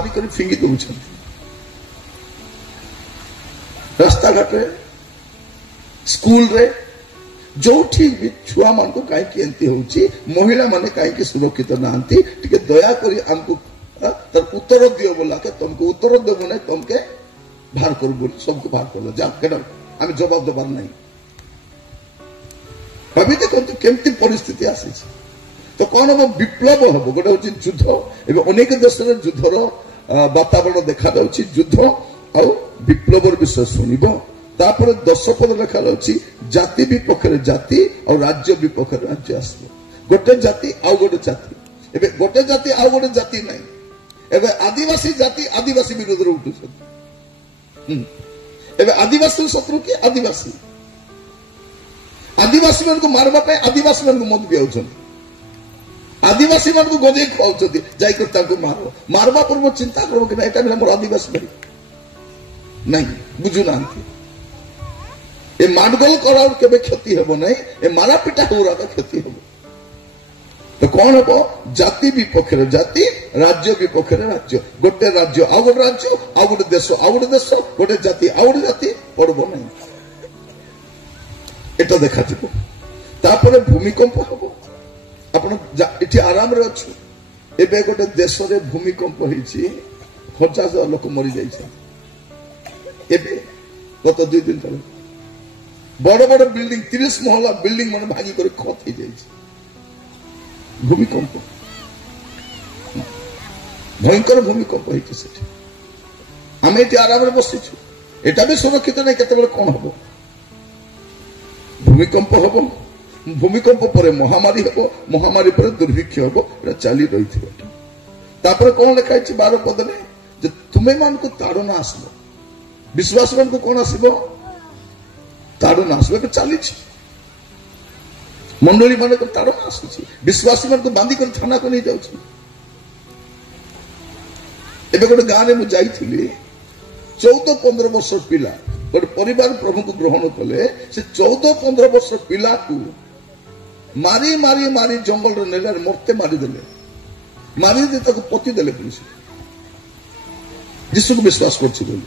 मारिक फिंगी दौरान रास्ता घाट स्कूल रे जो भी छुआ मान को कहीं एमती होची महिला माने कहीं सुरक्षित नहांती टिके दया करी हमको तर उत्तर दियो बोला के तुमको उत्तर देबो नै तुमके बाहर कर बोल सबको बाहर कर जा केना आम जवाब दबार नहीं भाभी देखो केमती परिस्थिति आसी तो कौन हम विप्लव हम गोटे हूँ युद्ध एवं अनेक देश युद्धर वातावरण देखा युद्ध आ विप्लव विषय शुणव तापर 10 पद लिखा जाति विपक्ष जाति और राज्य विपक्ष राज्य आसो गोटे जाति आउ गोटे जाति एवं गोटे जाति आउ गोटे जाति नहीं एवं आदिवासी जाति आदिवासी विरोध में उठुन एवं आदिवासी शत्रु किए आदिवासी आदिवासी मान को मारवा आदिवासी मान को मत पियाउछन आदिवासी मान को गजे खुआउछथि जाई कर ताको मारो मारवा पूर्व चिंता करो कि एटा भी हमर आदिवासी भाई नहीं बुझु नांती ए माडगोल करार केबे क्षति हेबो नहीं ए मारा पिटा होरा का क्षति हेबो तो कौन हेबो जाति विपक्ष जाति राज्य विपक्ष राज्य गोटे राज्य आ गोटे राज्य आ गोटे देश गोटे जाति आ गोटे जाति पड़बो नहीं एटा देखा जिवो तापरे भूमिकंप हेबो आपण इठी आराम रे अछि एबे गोटे देश रे भूमिकंप होईछि 50,000 लोक मरि जाइछे एबे गत 2 दिन तले बड़ बड़ बिल्डिंग 30 महला बिल्डिंग मन भागी कर खत हो जाइए भूमिकंप भयंकर भूमिकंप होती आम ये आराम बसीचु एटा भी सुरक्षित नहीं केते कौन हम भूमिकंप हम भूमिकंप पर महामारी हम महामारी पर दुर्भिक्ष हम चली रही तापर कौन लिखाई 12 पद में तुम्हें मान को ताड़ना आसब विश्वास मान को कौन आसब ताड़ना आसब चली मंडली मान ताड़ना आसूची विश्वासी मान को बांधी कर थाना को नहीं जाऊँ एबे गोटे गाँव में मुझे 14-15 वर्ष पिला गोटे परिवार प्रभु को ग्रहण कले से 14-15 वर्ष पिला को मारी मारी मारी जंगल नेले मरते मारिदेले मारिदे ताको पति देले पुलिस जीशु को विश्वास करछि बोली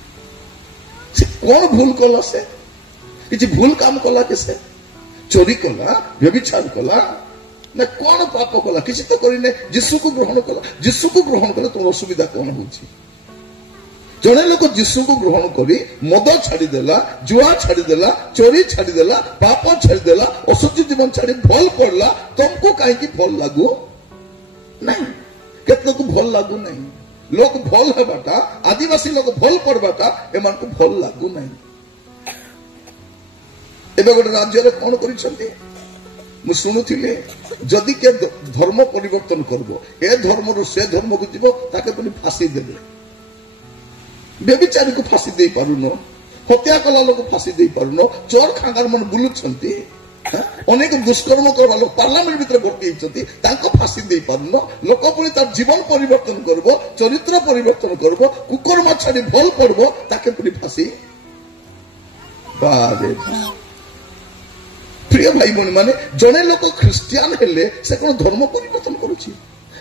से कौन भूल कला से किसी भूल काम कला के से चोरी कला व्यभिचार कला ना कौन पाप कला किसी तो करी ने जीशु को ग्रहण कला तुम असुविधा कौन होची जने लोक जीशु को ग्रहण करी मद छाड़ीदेला जुआ छाड़ीदेला चोरी छाड़ीदेला पाप छाड़ीदेला असुचि जीवन छाड़ी भल पड़ला तुमको कहीं भल लागू नहीं केतन को भल लागू नहीं लोग भल हेबाटा आदिवासी लोग भल पड़बाटा एमान को भल लागू नहीं एबे गोटे राज्य कौन करिसंती मु शुणुथिले जदि के धर्म परिवर्तन करबो ए धर्म रो से धर्म को जीवो ताके पनि फांसी देबे व्यभिचारी को फांसी दे पारुनो हत्या कला लोक फांसी दे पारुनो चोर खांगार मन बुलुछंती अनेक दुष्कर्म करवा लोक पार्लियामेंट भीतर भर्ती होती फांसी दे पारुनो लोक पुणी तार जीवन परिवर्तन करबो चरित्र परिवर्तन करबो कुकर्म छाड़ी भल करबो ताके पुणी फांसी बारे प्रिय भाई बहन माने जने लोक ख्रिस्टियान हेले से कोन धर्म परिवर्तन करूची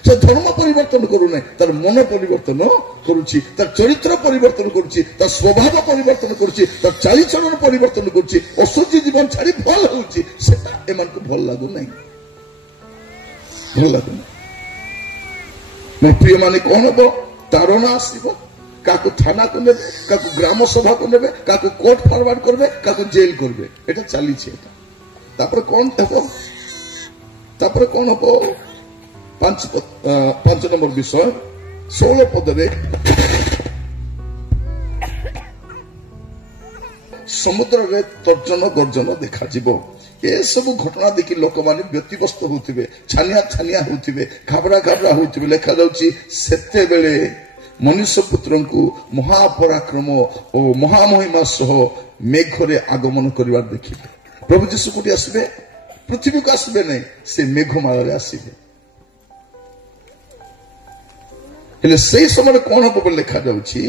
से धर्म परिवर्तन करू नै तार मन परिवर्तन करूची तार चरित्र परिवर्तन करूची तार स्वभाव परिवर्तन करूची तार चाली चलन परिवर्तन करूची असुचि जीवन छाड़ी भल होउची सेटा एमान को भल लागु नै भल लागु नै मैं प्रिय माने कोन हो तारणा आसीबो काकु थाना को नेबे काकु ग्राम सभा को नेबे काकु कोर्ट फॉरवर्ड करबे काकु जेल करबे एटा चाली छै एटा तापर कौन हेबो तापर कौन हेबो 5 नंबर विषय 16 पदरे समुद्र रे तर्जन गर्जन देखा जीवो ए सब घटना देखि लोक माने व्यतिव्यस्त होथिबे छानिया छानिया होथिबे घाबरा घाबरा होथिबे लेखा जाउची सेते बेले मनुष्य पुत्रन को महापराक्रम और महामहिमा सह मेघरे आगमन करिवार देखिबे प्रभु जीशु कोठी आसबे पृथ्वी को आसबे नहीं से मेघमाला रे आसीबे हेले सही समय कौन हम लिखा जाउची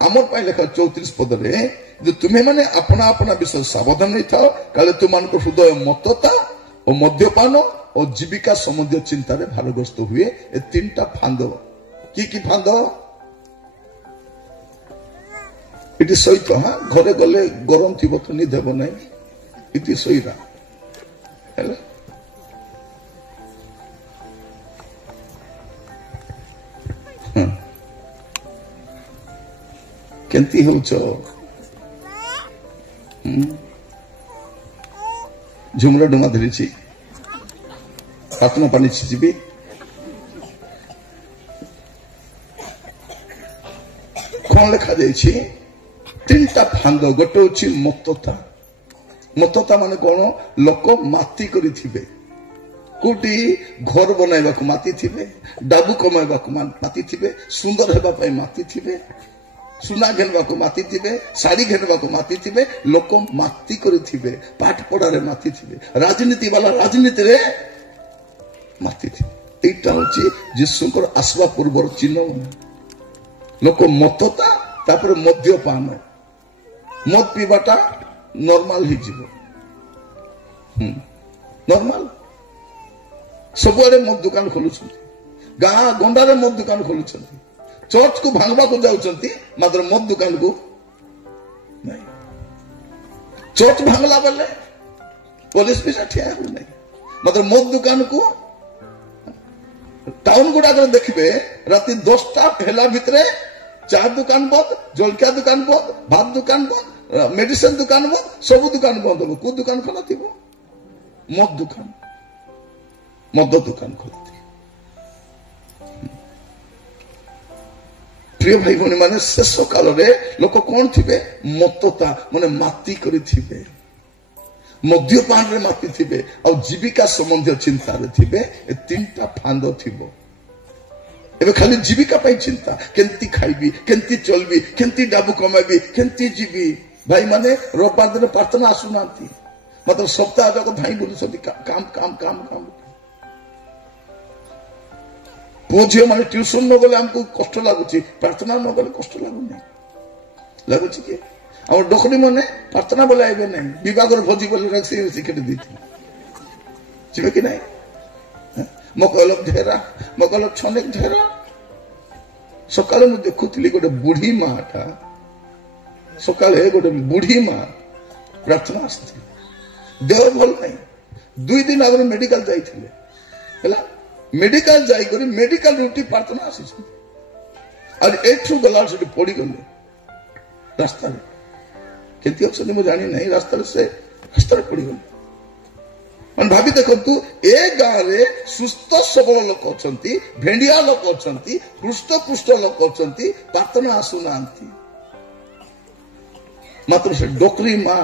आमर पाई लेखा 34 पद रे जो तुम्हें माने अपना अपना विषय सावधान नहीं था काले तुम मान को हृदय मतता और मद्यपान और जीविका संबंधी चिंता रे भारग्रस्त हुए ए तीनटा फांद की फांद ଏଠି ସହିତ ହଁ ଘରେ ଗଲେ ଗରମ ଥିବ ତ ନିଦ ହେବ ନାହିଁ ଏଠି ଶୋଇବା ହେଲା କେମିତି ହେଉଛ ଝୁମରା ଡୁମା ଧରିଛି ଆତ୍ମା ପାଣି ଯିବି କଣ ଲେଖାଯାଇଛି ତିନିଟା ଫାନ୍ଦ ଗୋଟେ ହଉଛି ମତତା ମତତା ମାନେ କଣ ଲୋକ ମାତି କରିଥିବେ କୋଉଠି ଘର ବନାଇବାକୁ ମାତି ଥିବେ ଡାବୁ କମାଇବାକୁ ମାତି ଥିବେ ସୁନ୍ଦର ହେବା ପାଇଁ ମାତି ଥିବେ ସୁନା ଘେନବାକୁ ମାତି ଥିବେ ଶାଢୀ ଘେନବାକୁ ମାତି ଥିବେ ଲୋକ ମାତି କରିଥିବେ ପାଠ ପଢାରେ ମାତି ଥିବେ ରାଜନୀତି ବାଲା ରାଜନୀତିରେ ମାତି ଥିବେ এইটা হচ্ছে যীশুଙ୍କର আসবা ପୂର୍ବର ଚିହ୍ନ ଲୋକ ମତତା ତାପରେ ମଦ୍ୟପାନ ମଦ ପିଇବାଟା ନର୍ମାଲ ହେଇଯିବ ନର୍ମାଲ ସବୁଆଡେ ମଦ ଦୋକାନ ଖୋଲୁଛନ୍ତି ଗାଁ ଗଣ୍ଡାରେ ମଦ ଦୋକାନ ଖୋଲୁଛନ୍ତି ଚର୍ଚ୍ଚ କୁ ଭାଙ୍ଗବାକୁ ଯାଉଛନ୍ତି ମାତ୍ର ମଦ ଦୋକାନକୁ ନାଇଁ ଚର୍ଚ୍ଚ ଭାଙ୍ଗଲା ବେଲେ ପୋଲିସ ବି ଠିଆ ହେଉନାହିଁ ମାତ୍ର ମଦ ଦୋକାନକୁ टाउन गुड़ाक देखिए राति 10टा हेला भितरे चार दुकान बंद जलखिया दुकान बंद भात दुकान बंद मेडिसिन दुकान बंद सब दुकान बंद हो को दुकान खोला थी मद दुकान खोला थी प्रिय भाई भौणी माने शेष काल लोक कौन थे मतता माने माती करी थिबे मद्यपान रे माती थिबे और जीविका संबंधी चिंता रे थिबे ए तीनटा फांद थिबो एबे खाली जीविका पाई चिंता केंती खाइबी केंती चलबी केंती डाबू कमाइबी केंती जीवी भाई माने रविवार दिन प्रार्थना आसुनांती मतलब सप्ताह जाक धाई बुलुछंती काम काम काम काम पुओ झियो माने ट्यूशन न गले हमको कष्ट लागुची प्रार्थना न गले कष्ट लागुनी लागुची के और डोकरी मैंने प्रार्थना बोला नहीं विवाह भोजी बोले सिकेट दी जी कि नहीं मकल ढेरा मकल छनेक ढेरा सकाल मुझे देखुली गोटे बुढ़ी माटा सकाले गोटे बुढ़ी माँ प्रार्थना आसती देह भल नहीं 2 दिन आगे मेडिकल जाइए मेडिकल जाकर मेडिकल ड्यूटी प्रार्थना आसी और एठू गला से पड़ी गले रास्ता केंती अच्छे मुझे जानी नहीं रास्ता से पड़ी गले मन भाभी देखु ए गाँव में सुस्थ सबल लोक अच्छा भेंडिया लोक अच्छा हृष्ट पुष्ट लोक अच्छा प्रार्थना आसुना मात्र से डोकरी माँ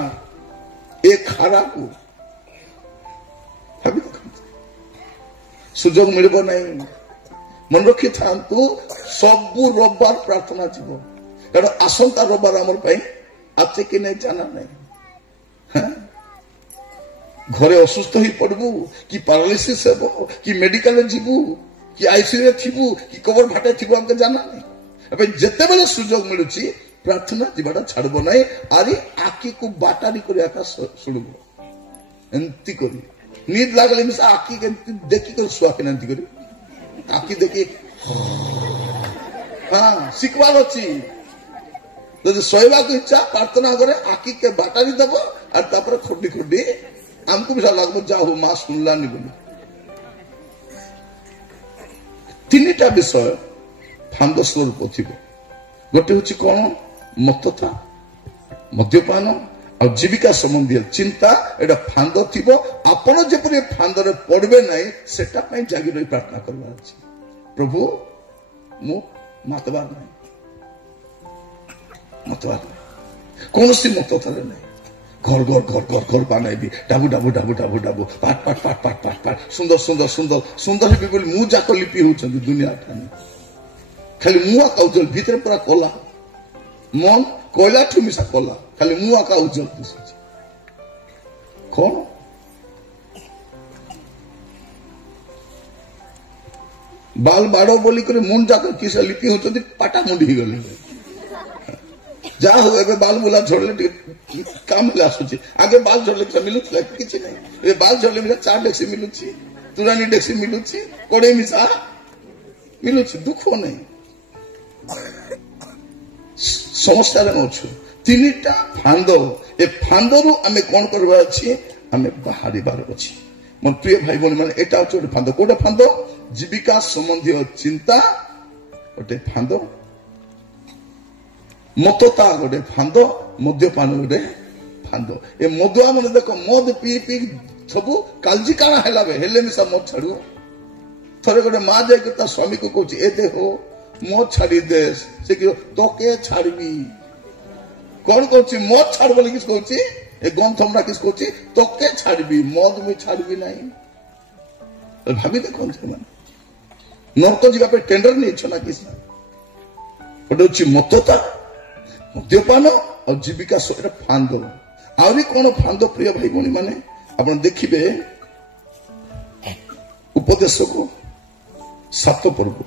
ए खारा को भाभी देख सुजोग मिल नहीं मन रखी था सबू रविवार प्रार्थना जीव कारण आसंता रविवार आमर आते कि नहीं जाना नहीं हाँ? घरे असुस्थ ही पड़बू कि पैरालिसिस हेबो कि मेडिकल जीवू कि आईसीयू थीबू कि कवर भाटे थीबू हमके जाना नहीं अब जेते बेले सुजोग मिलुची प्रार्थना जीवाटा छाड़बो नहीं आरी आखी को बाटारी करे आका सुनबो एंती करी नींद लागले मिस आखी के देखी कर सुआ के एंती करी आखी देखी हां सिखवाल अछि तो सोयबा को इच्छा प्रार्थना करे आखी के बाटारी देबो और तापर खुड्डी खुड्डी हमको भी लगभग जाओ माँ सुनलानी बोली तीनटा विषय फांद स्वरूप थी गोटे हूँ कौन मतता मद्यपान और जीविका संबंधी चिंता एटा फांद थी आपण जपरी फांदरे पड़बे नहीं सेटा पई जागी रही प्रार्थना करवा अछि प्रभु मु मतबार नहीं मतबार कौन सी मतता नहीं घर घर घर घर घर बनाइबी डाबू डाबू डाबू डाबू डाबू पाट पाट पाट पाट पाट पाट सुंदर सुंदर सुंदर सुंदर हेबी बोली मु जाक लिपि होउछन दुनिया ठानी खाली मुआ का उज्जवल भीतर पूरा कोला मन कोयला ठु मिसा कोला खाली मुआ का उज्जवल दिसुछ कौन बाल बाड़ो बोली करे मन जाक किसे लिपि होउछन पाटा मुंडी गले जा हो एबे बाल बुला झोड़ले काम ले आसुची आगे बाल झोड़ले के मिलुथला किछि नहीं ए बाल झोड़ले मिला 4 डेक्सी मिलुची तुरानी डेक्सी मिलुची कोडे मिसा मिलुची दुख नहीं समस्या रे नछु ତିନିଟା ଫାନ୍ଦ। ଏ ଫାନ୍ଦରୁ ଆମେ କଣ କରିବାର ଅଛି? ଆମେ ବାହାରିବାର ଅଛି। ମୋର ପ୍ରିୟ ଭାଇ ଭଉଣୀ ମାନେ, ଏଟା ହଉଛି ଗୋଟେ ଫାନ୍ଦ। କୋଉଟା ଫାନ୍ଦ? ଜୀବିକା ସମ୍ବନ୍ଧୀୟ ଚିନ୍ତା ଗୋଟେ ଫାନ୍ଦ, ମତତା ଗୋଟେ ଫାନ୍ଦ, ମଦ୍ୟପାନ ଗୋଟେ ଫାନ୍ଦ। ଏ ମଦୁଆ ମାନେ ଦେଖ, ମଦ ପିଇ ପିଇ ସବୁ କାଲଜି କାଣା ହେଲା ହେଲେ ମିଶା ମଦ ଛାଡୁ। ଥରେ ଗୋଟେ ମା ଯାଇକି ତା ସ୍ୱାମୀକୁ କହୁଛି, ଏ ଦେହ ମଦ ଛାଡି ଦେ। ସେ କି ତୋକେ ଛାଡିବି। କଣ କହୁଛି? ମଦ ଛାଡ ବୋଲି କିଛି କହୁଛି। ଏ ଗନ୍ଥମରା କିଛି କହୁଛି, ତୋକେ ଛାଡିବି, ମଦ ମୁଇଁ ଛାଡିବି ନାହିଁ। ଭାବି ଦେଖନ୍ତୁ, ସେମାନେ ନର୍କ ଯିବା ପାଇଁ ଟେଣ୍ଡର ନେଇଛ ନା କିଛି? ଗୋଟେ ହଉଛି ମତତା, ମଦ୍ୟପାନ ଆଉ ଜୀବିକା ଏଟା ଫାନ୍ଦ। ଆହୁରି କଣ ଫାନ୍ଦ ପ୍ରିୟ ଭାଇ ଭଉଣୀ ମାନେ? ଆପଣ ଦେଖିବେ ଉପଦେଶକୁ 7 ପର୍ବ,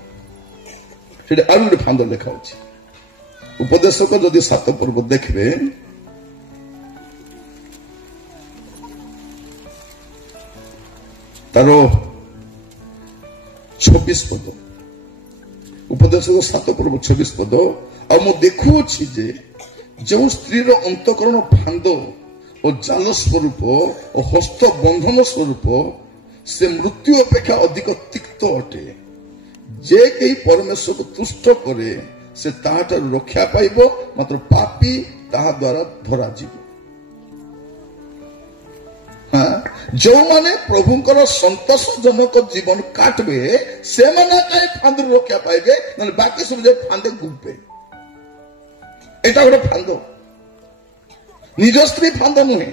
ସେଠି ଆଉ ଗୋଟେ ଫାନ୍ଦ ଲେଖା ଅଛି। ଉପଦେଶକ ଯଦି 7 ପର୍ବ ଦେଖିବେ, ତାର 26 ପଦ। ଉପଦେଶକ 7 ପର୍ବ 26 ପଦ। ଆଉ ମୁଁ ଦେଖୁଅଛି ଯେ ଯେଉଁ ସ୍ତ୍ରୀର ଅନ୍ତଃକରଣ ଫାନ୍ଦ ଓ ଜାଲ ସ୍ୱରୂପ ଓ ହସ୍ତ ବନ୍ଧନ ସ୍ୱରୂପ, ସେ ମୃତ୍ୟୁ ଅପେକ୍ଷା ଅଧିକ ତିକ୍ତ ଅଟେ। ଯେ କେହି ପରମେଶ୍ୱରକୁ ତୁଷ୍ଟ କରେ, ସେ ତାହାଠାରୁ ରକ୍ଷା ପାଇବ, ମାତ୍ର ପାପୀ ତାହା ଦ୍ୱାରା ଧରାଯିବ। ଯେଉଁମାନେ ପ୍ରଭୁଙ୍କର ସନ୍ତୋଷଜନକ ଜୀବନ କାଟବେ, ସେମାନେ କାହିଁ ଫାନ୍ଦରୁ ରକ୍ଷା ପାଇବେ, ନହେଲେ ବାକି ସବୁ ଯେ ଫାନ୍ଦେ ଗୁମ୍ପେ। ଏଟା ଗୋଟେ ଫାନ୍ଦ। ନିଜ ସ୍ତ୍ରୀ ଫାନ୍ଦ ନୁହେଁ,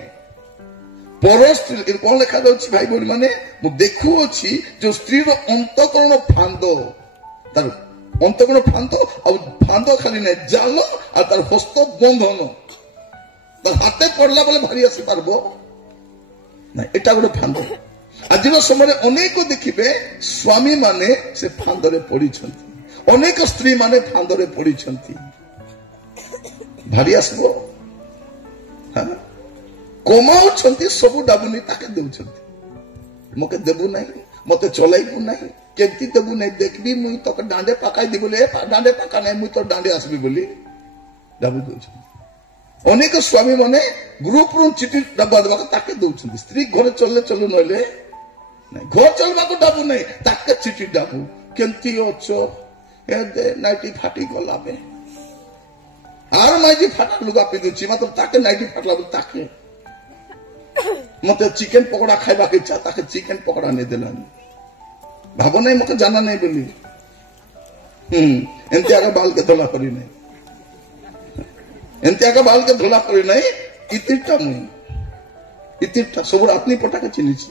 ପର ସ୍ତ୍ରୀ। କଣ ଲେଖାଯାଉଛି ଭାଇ ଭଉଣୀ ମାନେ? ମୁଁ ଦେଖୁଅଛି ଯେଉଁ ସ୍ତ୍ରୀର ଅନ୍ତଃକରଣ ଫାନ୍ଦ, ତାର ଅନ୍ତଃକରଣ ଫାନ୍ଦ, ଆଉ ଫାନ୍ଦ ଖାଲି ନାହିଁ, ଜାଲ ଆଉ ତାର ହସ୍ତ ବନ୍ଧନ। ତାର ହାତେ ପଡିଲା ବେଳେ ଭାରି ଆସିପାରିବ ନାଇଁ, ଏଟା ଗୋଟେ ଫାନ୍ଦ। ଆଜିର ସମୟରେ ଅନେକ ଦେଖିବେ ସ୍ୱାମୀ ମାନେ ସେ ଫାନ୍ଦରେ ପଡିଛନ୍ତି, ଅନେକ ସ୍ତ୍ରୀ ମାନେ ଫାନ୍ଦରେ ପଡିଛନ୍ତି। ଭାରି ଆସିବ। କମାଉଛନ୍ତି, ସବୁ ଡାବୁନି ତାକେ ଦେଉଛନ୍ତି। ମତେ ଦେବୁ ନାହିଁ, ମତେ ଚଲାଇବୁ ନାହିଁ, କେମିତି ଦେବୁ ନାହିଁ, ଦେଖିବି ମୁଇଁ ତୋকে ଡାଣ୍ଡେ ପାକାଇଦି ବୋଲି, ଡାଣ୍ଡେ ପାକା ନାହିଁ, ମୁଇଁ ତ ଡାଣ୍ଡେ ଆସିବି ବୋଲି ଡାବୁ ଦଉଛନ୍ତି। ଅନେକ ସ୍ୱାମୀ ମାନେ ଗ୍ରୁପରୁ ଚିଠି ଡବା ଦେବାକୁ ତାକେ ଦଉଛନ୍ତି। ସ୍ତ୍ରୀ ଘରେ ଚଳିଲେ ଚଲୁ, ନହେଲେ ନାଇଁ। ଘର ଚଳିବାକୁ ଡାବୁ ନାହିଁ, ତାକେ ଚିଠି ଡାବୁ। କେମିତି ଅଛ? ଏ ଦେ ନାଇଟି ଫାଟି ଗଲା ବେ। আর নাইটি ফাটা লুগা পিঁধুছি, মাত্র তাকে নাইটি ফাটলা তাকে মতো চিকেন পকোড়া খাইবা ইচ্ছা, তাকে চিকেন পকোড়া নিয়ে দিলাম। ভাবো নাই মতো জানা নাই বলি। এমতি আগে বালকে ধোলা করি নাই, এমতি আগে বালকে ধোলা করি নাই। ইতিরটা মুই, ইতিরটা সবুর আপনি পটাকে চিনিছি।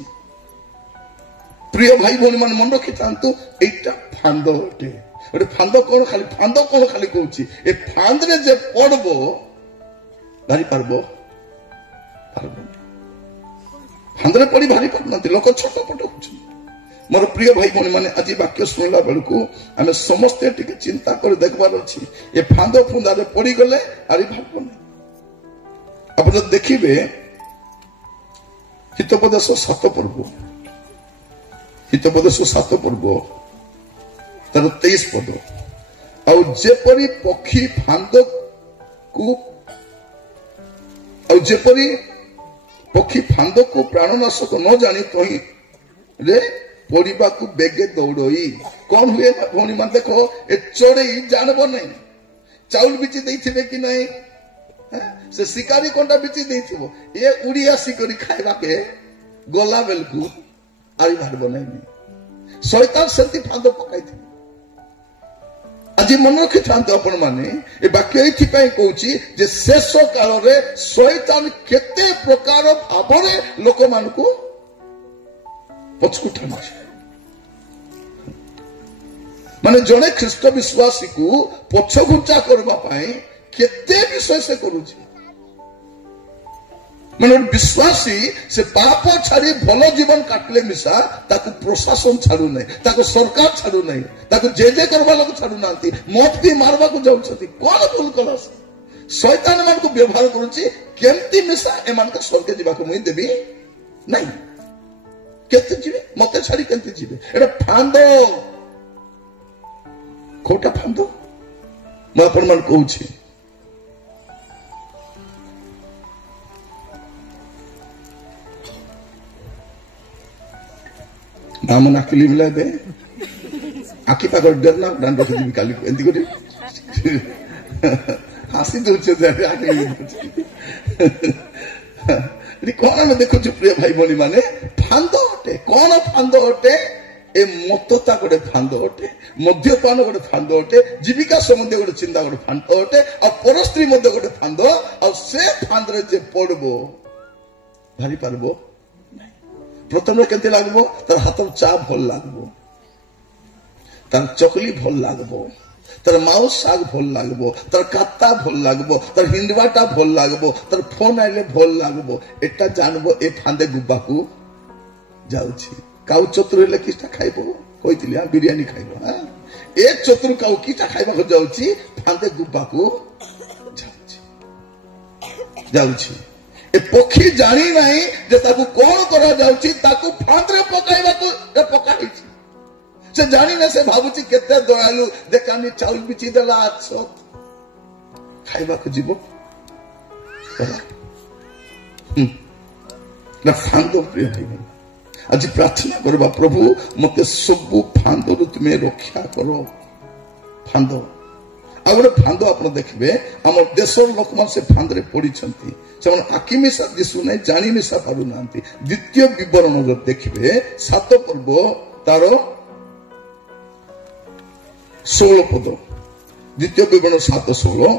প্রিয় ভাই ভଉଣୀ ମାନେ মনে ରଖିଥାନ୍ତୁ, এইটা ফান্দ অটে। ଗୋଟେ ଫାନ୍ଦ କଣ ଖାଲି, ଫାନ୍ଦ କଣ ଖାଲି କହୁଛି, ଏ ଫାନ୍ଦରେ ଯେ ପଡବ ଭାରି ପାରବ, ଫାନ୍ଦରେ ପଡି ଭାରି ପାରୁନାହାନ୍ତି ଲୋକ, ଛୋଟ ପଟ ହଉଛନ୍ତି। ମୋର ପ୍ରିୟ ଭାଇ ଭଉଣୀ ମାନେ, ଆଜି ବାକ୍ୟ ଶୁଣିଲା ବେଳକୁ ଆମେ ସମସ୍ତେ ଟିକେ ଚିନ୍ତା କରି ଦେଖିବାର ଅଛି। ଏ ଫାନ୍ଦ ଫୁନ୍ଦାରେ ପଡିଗଲେ ଆରି ଭାବ ନାହିଁ। ଆପଣ ଯଦି ଦେଖିବେ ହିତୋପଦେଶ 7 ପର୍ବ, ହିତୋପଦେଶ 7 ପର୍ବ ତାର 23 ପଦ। ଆଉ ଯେପରି ପକ୍ଷୀ ଫାନ୍ଦକୁ, ଆଉ ଯେପରି ପକ୍ଷୀ ଫାନ୍ଦକୁ ପ୍ରାଣନାଶକ ନ ଜାଣି ତହିଁରେ ପଡିବାକୁ ବେଗେ ଦୌଡଇ। କଣ ହୁଏ ଭଉଣୀ ମାନେ ଦେଖ, ଏ ଚଢେଇ ଜାଣିବ ନାହିଁ ଚାଉଳ ବିଚି ଦେଇଥିବେ କି ନାହିଁ, ସେ ଶିକାରୀ କଣ୍ଟା ବିଚି ଦେଇଥିବ, ଏ ଉଡି ଆସିକରି ଖାଇବାକେ ଗଲା ବେଳକୁ ଆରି ବାହାରିବ ନାହିଁ। ଶୈତାନ ସେମିତି ଫାନ୍ଦ ପକାଇଥିବ। ଆଜି ମନେ ରଖିଥାନ୍ତୁ ଆପଣ ମାନେ, ଏ ବାକ୍ୟ ଏଇଥିପାଇଁ କହୁଛି ଯେ ଶେଷ କାଳରେ ଶୈତାନ କେତେ ପ୍ରକାର ଭାବରେ ଲୋକମାନଙ୍କୁ ପଛକୁ ଟାଣୁଛି। ମାନେ ଜଣେ ଖ୍ରୀଷ୍ଟ ବିଶ୍ୱାସୀକୁ ପଛଘୁଞ୍ଚା କରିବା ପାଇଁ କେତେ ବିଷୟ ସେ କରୁଛି। ମାନେ ବିଶ୍ୱାସୀ ସେ ପାପ ଛାଡି ଭଲ ଜୀବନ କାଟିଲେ ମିଶା ତାକୁ ପ୍ରଶାସନ ଛାଡୁନାହିଁ, ତାକୁ ସରକାର ଛାଡୁନାହିଁ, ତାକୁ ଯେ କରିବା ଲୋକ ଛାଡୁନାହାନ୍ତି, ମଦ ପିଇ ମାରବାକୁ ଯାଉଛନ୍ତି। କଣ ଭୁଲ କଲା ସେ? ଶୈତାନ ମାନଙ୍କୁ ବ୍ୟବହାର କରୁଛି, କେମିତି ମିଶା ଏମାନଙ୍କ ସ୍ୱର୍ଗ ଯିବାକୁ ମୁଇଁ ଦେବି ନାହିଁ। କେତେ ଯିବେ, ମତେ ଛାଡି କେମିତି ଯିବେ? ଏଟା ଫାନ୍ଦ। କୋଉଟା ଫାନ୍ଦ? ମୁଁ ଆପଣ ମାନଙ୍କୁ କହୁଛି, ମା ମାନେ ଆଖିଲି ମିଲା ଏବେ ଆଖି ପାଖ ଡେର ନା ଡାଣ୍ଡ ରଖିଦେବି କାଲି ଏମିତି କରି ହାସି ଦଉଛନ୍ତି ଆଖିଲି କଣ ଆମେ ଦେଖୁଛୁ ପ୍ରିୟ ଭାଇ ଭଉଣୀ ମାନେ ଫାନ୍ଦ ଅଟେ। କଣ ଫାନ୍ଦ ଅଟେ? ଏ ମତତା ଗୋଟେ ଫାନ୍ଦ ଅଟେ, ମଦ୍ୟପାନ ଗୋଟେ ଫାନ୍ଦ ଅଟେ, ଜୀବିକା ସମ୍ବନ୍ଧୀୟ ଗୋଟେ ଚିନ୍ତା ଗୋଟେ ଫାନ୍ଦ ଅଟେ, ଆଉ ପରସ୍ତ୍ରୀ ମଧ୍ୟ ଗୋଟେ ଫାନ୍ଦ। ଆଉ ସେ ଫାନ୍ଦରେ ଯେ ପଡବ ଭାରି ପାରିବ। ପ୍ରଥମେ କେମିତି ଲାଗିବ? ତାର ହାତର ଚା ଭଲ ଲାଗିବ, ତାର ଚକଲି ଭଲ ଲାଗିବ, ତାର ମାଉସ ଶାଗ ଭଲ ଲାଗିବ, ତାର କାତା ଭଲ ଲାଗିବ, ତାର ହିଣ୍ଡବାଟା ଭଲ ଲାଗିବ, ତାର ଫୋନ ଆଇଲେ ଭଲ ଲାଗିବ। ଏଟା ଜାଣିବ ଏ ଫାନ୍ଦେ ଗୁବାକୁ ଯାଉଛି। କାଉ ଚତୁର ହେଲେ କିଛିଟା ଖାଇବ କହିଥିଲି, ବିରିୟାନୀ ଖାଇବ। ଏ ଚତୁର କାଉ କିଛିଟା ଖାଇବାକୁ ଯାଉଛି, ଫାନ୍ଦେ ଗୁବାକୁ ଯାଉଛି। ଏ ପକ୍ଷୀ ଜାଣି ନାହିଁ ଯେ ତାକୁ କଣ କରାଯାଉଛି, ତାକୁ ଫାନ୍ଦରେ ପକାଇବାକୁ ପକାଇଛି। ସେ ଜାଣିନେ, ସେ ଭାବୁଛି କେତେ ଦୟାଲୁ, ଦେଖାନି ଚାଉଳ ବିଚି ଦେଲା ଖାଇବାକୁ ଯିବ। ଫାନ୍ଦ ପ୍ରିୟ ଭାଇ ଆଜି ପ୍ରାର୍ଥନା କରିବା, ପ୍ରଭୁ ମତେ ସବୁ ଫାନ୍ଦରୁ ତୁମେ ରକ୍ଷା କର। ଫାନ୍ଦ ଆଉ ଗୋଟେ ଫାନ୍ଦ ଆପଣ ଦେଖିବେ, ଆମ ଦେଶର ଲୋକମାନେ ସେ ଫାନ୍ଦରେ ପଡିଛନ୍ତି। ସେମାନେ ଆଖି ମିଶା ଦିଶୁ ନାହିଁ, ଜାଣି ମିଶା ପାରୁନାହାନ୍ତି। ଦ୍ୱିତୀୟ ବିବରଣରେ ଦେଖିବେ 7 ପର୍ବ ତାର 16 ପଦ। ଦ୍ୱିତୀୟ ବିବରଣ 7:16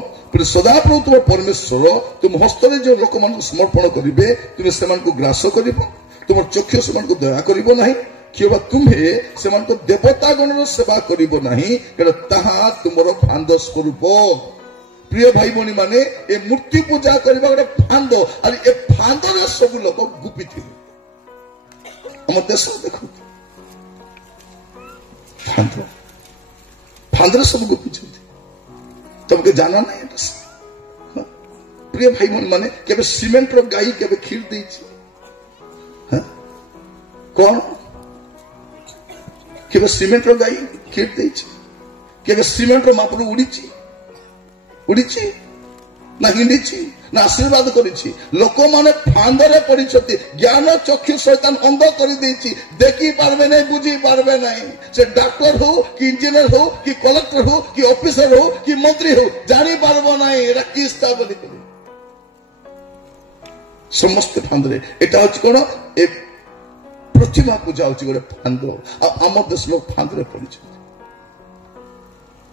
ସଦାପ୍ରଭୁ ତୁମ ପରମେଶ୍ୱର ତୁମ ହସ୍ତରେ ଯେଉଁ ଲୋକମାନଙ୍କୁ ସମର୍ପଣ କରିବେ, ତୁମେ ସେମାନଙ୍କୁ ଗ୍ରାସ କରିବ, ତୁମର ଚକ୍ଷୁ ସେମାନଙ୍କୁ ଦୟା କରିବ ନାହିଁ, କିମ୍ବା ତୁମେ ସେମାନଙ୍କ ଦେବତା ଗଣର ସେବା କରିବ ନାହିଁ, କାରଣ ତାହା ତୁମର ଫାନ୍ଦ ସ୍ୱରୂପ। ପ୍ରିୟ ଭାଇ ଭଉଣୀ ମାନେ, ଏ ମୂର୍ତ୍ତି ପୂଜା କରିବା ଗୋଟେ ଫାନ୍ଦ, ଆଉ ଏ ଫାନ୍ଦରେ ସବୁ ଲୋକ ଗୁପିଥିଲେ। ଆମ ଦେଶ ଦେଖନ୍ତୁ ଫାନ୍ଦରେ ସବୁ ଗୁପିଛନ୍ତି। ତମକୁ ଜାନା ନାହିଁ ଏଟା? ପ୍ରିୟ ଭାଇ ଭଉଣୀ ମାନେ, କେବେ ସିମେଣ୍ଟର ଗାଈ କେବେ କ୍ଷୀର ଦେଇଛି? କଣ କେବେ ସିମେଣ୍ଟର ଗାଈ କ୍ଷୀର ଦେଇଛି? କେବେ ସିମେଣ୍ଟର ମାପରୁ ଉଡ଼ିଛି ନା ହିଣ୍ଡିଛି ନା ଆଶୀର୍ବାଦ କରିଛି? ଲୋକମାନେ ଫାନ୍ଦରେ ପଡିଛନ୍ତି। ଜ୍ଞାନ ଚକ୍ଷୁ ଶୈତାନ ଅନ୍ଧ କରିଦେଇଛି, ଦେଖି ପାରବେ ନାହିଁ, ବୁଝି ପାରବେ ନାହିଁ। ସେ ଡାକ୍ତର ହଉ କି ଇଞ୍ଜିନିୟର ହଉ କି କଲେକ୍ଟର ହଉ କି ଅଫିସର ହଉ କି ମନ୍ତ୍ରୀ ହଉ, ଜାଣିପାରିବ ନାହିଁ ଏଟା କିସ୍ତା ବୋଲି କରି। ସମସ୍ତେ ଫାନ୍ଦରେ। ଏଟା ହଉଛି କଣ? ଏ ପ୍ରତିମା ପୂଜା ହଉଛି ଗୋଟେ ଫାନ୍ଦ। ଆଉ ଆମ ଦେଶ ଲୋକ ଫାନ୍ଦରେ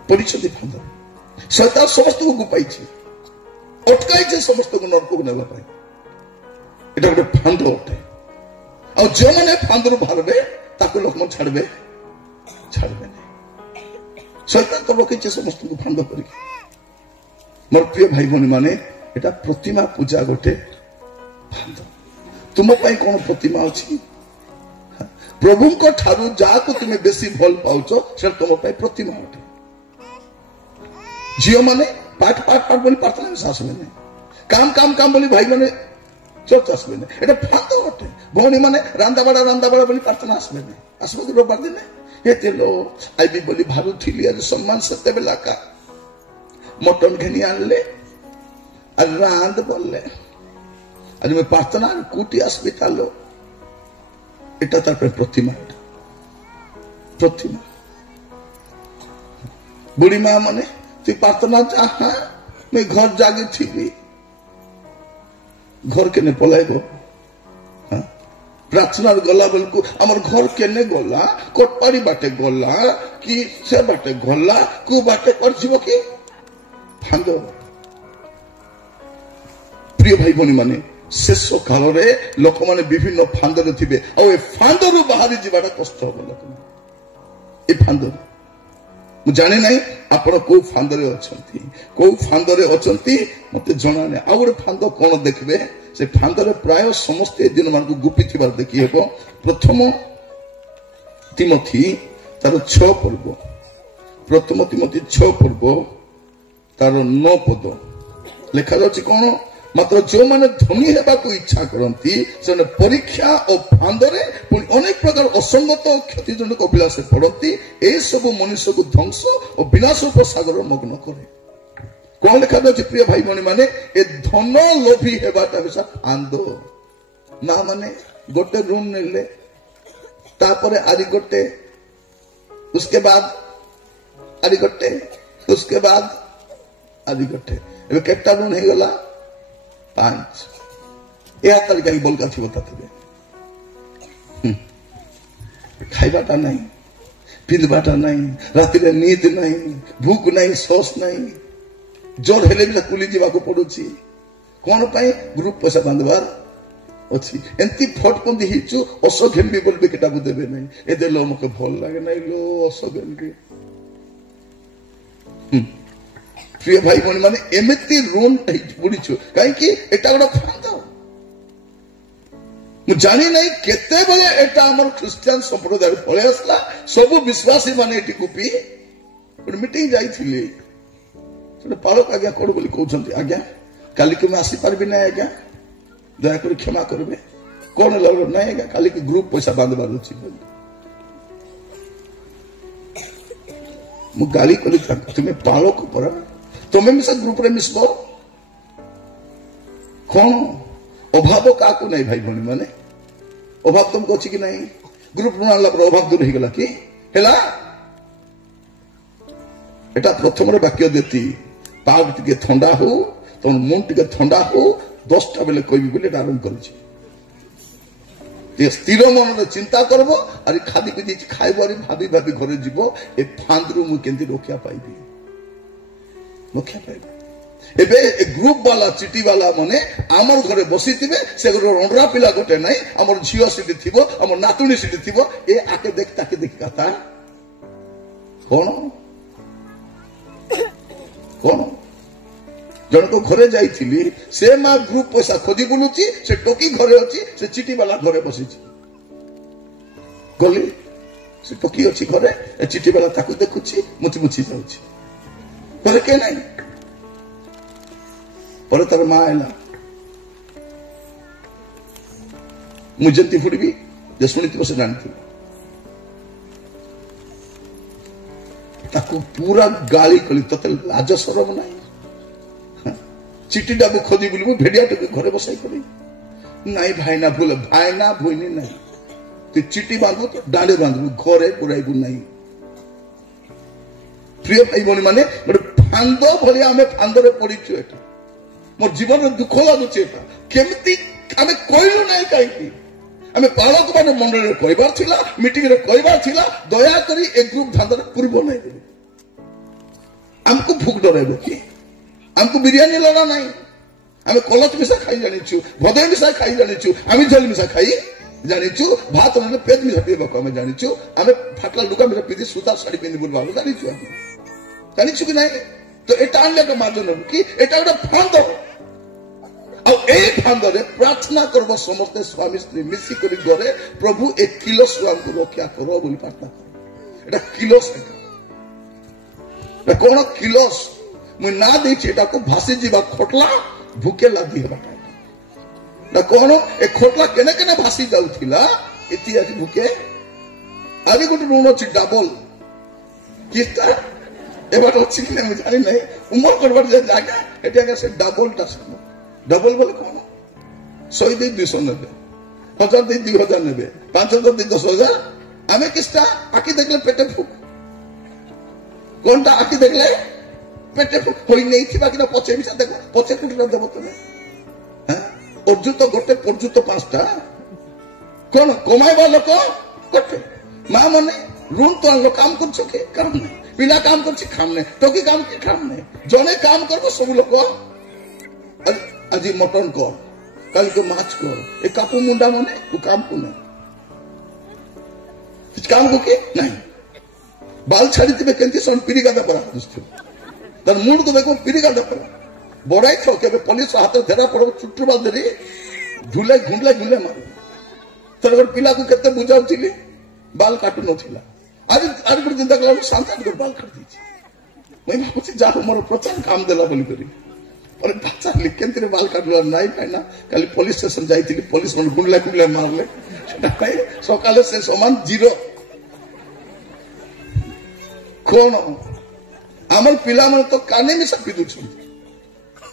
ପଡିଛନ୍ତି ଫାନ୍ଦରେ। ଶୈତାନ ସମସ୍ତଙ୍କୁ ଗୁପାଇଛି, ଅଟକାଇছে ସମସ୍ତଙ୍କୁ ନରକକୁ ନେବା ପାଇଁ। এটা ଗୋଟେ ଫାନ୍ଦ ଅଟେ। ଆଉ ଯେଉଁମାନେ ଫାନ୍ଦରୁ ବାହାରିବେ ତାକୁ ଲୋକମାନେ ଛାଡିବେ ନାହିଁ। ଶୈତାନ ତ ରଖିছে ସମସ୍ତଙ୍କୁ ଫାନ୍ଦ କରିକି। ମୋର ପ୍ରିୟ ଭାଇ ଭଉଣୀ ମାନେ, এটা ପ୍ରତିମା ପୂଜା ଗୋଟେ ଫାନ୍ଦ। ତୁମ ପାଇଁ କଣ ପ୍ରତିମା ଅଛି? ପ୍ରଭୁଙ୍କ ଠାରୁ ଯାହାକୁ ତୁମେ ବେଶୀ ଭଲ ପାଉଛ, ସେଟା ତୁମ ପାଇଁ ପ୍ରତିମା ଅଟେ। ଝିଅ ମାନେ ପାଠ ବୋଲି ପ୍ରାର୍ଥନା ଆସିବେ ନାହିଁ, କାମ ବୋଲି ଭାଇ ମାନେ ଚର୍ଚ୍ଚ ଆସିବେ ନାହିଁ। এটা ଫାନ୍ଦ ଅଟେ। ଭଉଣୀ ମାନେ ରାନ୍ଦାବାଡା ବୋଲି ପ୍ରାର୍ଥନା ଆସିବେ ନାହିଁ। ଆସିବ କି ରବିବାର ଦିନେ? ଏତେ ଲୋ ଆଇବି ବୋଲି ଭାବୁଥିଲି, ଆଜି ସମ୍ମାନ ସେତେବେଳେ ଆକା ମଟନ ଘେନି ଆଣିଲେ, ଆଜି ରାନ୍ଦ ବୋଲଲେ, ଆଜି ମୁଁ ପ୍ରାର୍ଥନା କୋଟି আসবে তালো। এটা তার ପ୍ରତିମା। ବୁଢୀ ମା ମାନେ তুই প্রার্থনা যা, মুই ঘর জাগি থিবি, ঘর কেনে পলাইব? প্রার্থনার গলা বেলকু আমার ঘর কেনে গলা, কোটপাড়ি বাটে গলা কি সে বাটে গলা, কু বাটে করছিব কি ফান্দ। প্রিয় ভাই ভଉଣୀ ମାନେ, ଶେଷ କାଳରେ ଲୋକମାନେ ବିଭିନ୍ନ ଫାନ୍ଦରେ ଥିବେ, ଆଉ ଏ ଫାନ୍ଦରୁ ବାହାରି ଯିବାଟା କଷ୍ଟ ହବ ଲୋକମାନେ। ଏ ଫାନ୍ଦରୁ ମୁଁ ଜାଣି ନାହିଁ ଆପଣ କୋଉ ଫାନ୍ଦରେ ଅଛନ୍ତି ମତେ ଜଣା ନାହିଁ। ଆଉ ଗୋଟେ ଫାନ୍ଦ କଣ ଦେଖିବେ, ସେ ଫାନ୍ଦରେ ପ୍ରାୟ ସମସ୍ତେ ଏ ଦିନ ମାନଙ୍କୁ ଗୁପି ଥିବାର ଦେଖି ହେବ। ପ୍ରଥମ ତିମୋଥୀ ତାର 6 ପର୍ବ, ପ୍ରଥମ ତିମୋଥୀ 6 ପର୍ବ ତାର 9 ପଦ ଲେଖାଯାଉଛି କଣ? ମାତ୍ର ଯେଉଁମାନେ ଧନୀ ହେବାକୁ ଇଚ୍ଛା କରନ୍ତି, ସେମାନେ ପରୀକ୍ଷା ଓ ଫାନ୍ଦରେ ପୁଣି ଅନେକ ପ୍ରକାର ଅସଙ୍ଗତ ଓ କ୍ଷତିଜନକ ଅଭିଳାଷରେ ପଡନ୍ତି। ଏସବୁ ମନୁଷ୍ୟକୁ ଧ୍ୱଂସ ଓ ବିନାଶ ସାଗର ମଗ୍ନ କରେ। କଣ ଲେଖାଯାଉଛି ପ୍ରିୟ ଭାଇ ଭଉଣୀ ମାନେ? ଏ ଧନ ଲୋଭୀ ହେବାଟା ଫାନ୍ଦ। ମା ମାନେ ଗୋଟେ ରୁମ୍ ନେଲେ तापरे आरी गोटे, उसके बाद आरी गोटे, उसके बाद आरी गोटे। एबे केटा नुन हे गला 5 या तरीका की बोल का थी बताते खाइबाटा नहीं, पिंधबाटा नहीं, राति रे नींद नहीं, भूख नहीं, शोष नहीं, जोर हेले भी कुली जीवाको पड़ुची कौन पाई ग्रुप पैसा बांधवार अच्छी एंती फटकंदी हिचु असघेम भी बोलबे केटा को देबे नहीं ए देलो मके भल लागे नहीं लो असघेम के प्रिय भाई बहन माने एमिति ऋण पड़ीछु काई कि एटा गोटा फांदा मु जानी नहीं केते बेले एटा हमर क्रिश्चियन संप्रदाय पळे असला सब विश्वासी माने एटी गुपी मीटिंग जाइथिले से पालक आज्ञा कौन बोली कहते आज्ञा काली के आसी पार्बी ना आज्ञा दयाकोरी क्षमा करबे कौन लगे ना आज्ञा काली के ग्रुप पैसा बांधवार अच्छी मु गाली कली तुम्हें पालक पर तुम्हें मिसा ग्रुप रे मिसबो कौन अभाव का नहीं भाई भनी माने अभाव तुमको अच्छी कि नहीं ग्रुप ऋण आनला पर अभाव दूर हो गला कि हेला एटा प्रथम वाक्य देती पाग टिके थंडा हो तुम मुंड टिके थंडा हो 10टा बेले कहबी बोले आरंभ कर स्थिर मन चिंता करब और खादी पीदी खाइब भाभी भाभी घरे जीव ए फांदरू मु केंती रक्षा पाइबी एबे ग्रुप वाला चिटी वाला माने आमर घरे बसी थिबे से रंडरा पिला गोटे नहीं आमर झियो सिटी थिबो आमर नातुनी सिटी थिबो ए आके देख ताके देख कथा कौन कौन जन को घरे जाइथिली से मां ग्रुप पैसा खोजी बुलुची से टोकी घरे अछि से चिटी वाला घरे बसी गली से टोकी अछि घरे ए चिटी वाला ताकू देखुची मुची मुची जाउची घरे के नहीं पर तार मां आइला मुझे फुड़बी जे सुनिथिबो से जानथि ताकू पूरा गाली कली तते लाज शरम नहीं चिट्ठी डाबू खोदी बुलबू भेड़िया टे घरे बसाई करी नहीं भाई ना भूल भाई ना भूलनी नहीं तो चिट्ठी बांधू तो डाले बांधू घरे पुराइबू नहीं प्रिय भाई बहनी माने गोटे फांद भाया आम फांदे पड़ीचु एटा मोर जीवन दुख लगुच केमती आम कहलु ना कहीं आम पालक मान मंडल कहबार थिला मीटिंग रे कहबार थिला दया करी ए ग्रुप धांदर पूर्व नहीं हमको भूख डराइब कि हमको बिरियानी लगा नहीं आम कलच मिसा खाई जानिछु भदे मिसा खाई जानिछु आम झल मिसा खाई जानिछु भात ना पेट मिसा पीबा को आम जानिछु आम फाटला लुगा मिसा पीदी सूता साड़ी पिंदी बुलबा जानिछु जानिछु कि नहीं तो एटा आनले के मार्जन कि एटा गोटे फांद फांदे प्रार्थना करब समस्ते स्वामी स्त्री मिसी कर घरे प्रभु एक किलो हमको रक्षा करो बोली प्रार्थना कर एटा किलोस कौन किलोस मुझे ना देछि एटा को भासी जीवा खोटला भूखे लागी हेबा कौन ए खोटला केने केने भासी जाउथिला एति आज भूखे आगे गोटे ऋण अछि डबल किस्ता एबार अछि कि नहीं जानि नहीं उमर करबार जे जागा एटा के से डबलटा डबल बोले कौन 100 दे 200 नेबे 1000 दे 2000 नेबे 5000 दे 10000 आमे किस्ता आकी देखले पेटे फुक कोनटा आकी देखले पेटे फुक होई नहीं थिबा कि पछे बिसा देखो पछे कुटरा देबो तने हैं अर्जुत गोटे पर्जुत पांचटा कोन कमाइबा लोक गोटे मां माने ऋण तो आनलो काम करछो के काम नहीं बिना काम करछि काम नहीं टोकी काम के काम नहीं जने काम करबो सब लोक आज मटन कर कल के माछ कर ए कापू मुंडा माने तू काम को नहीं काम को के नहीं बाल छाड़ी दिबे केंती सन पिरी गादा पर दुष्ट तर मुंड को देखो पिरी गादा पर बड़ाई थो के पुलिस हाथ धेरा पड़ो चुट्टू बादरी झुले घुंडले मार तर गोटे पिला को केते बुझाउथिली बाल काटू नथिला आज आज गोटे चिंता कला शांत कर बाल काट दीची मैं भाबुची जा मोर प्रचार काम देला बोली करी और पचारली केंती बाल काटला नहीं पाइना खाली पुलिस स्टेशन जाइथिली पुलिस मन गुंडले मारले सकाले से समान जीरो कौन आमर पिला मन तो काने मिसा पिदुछु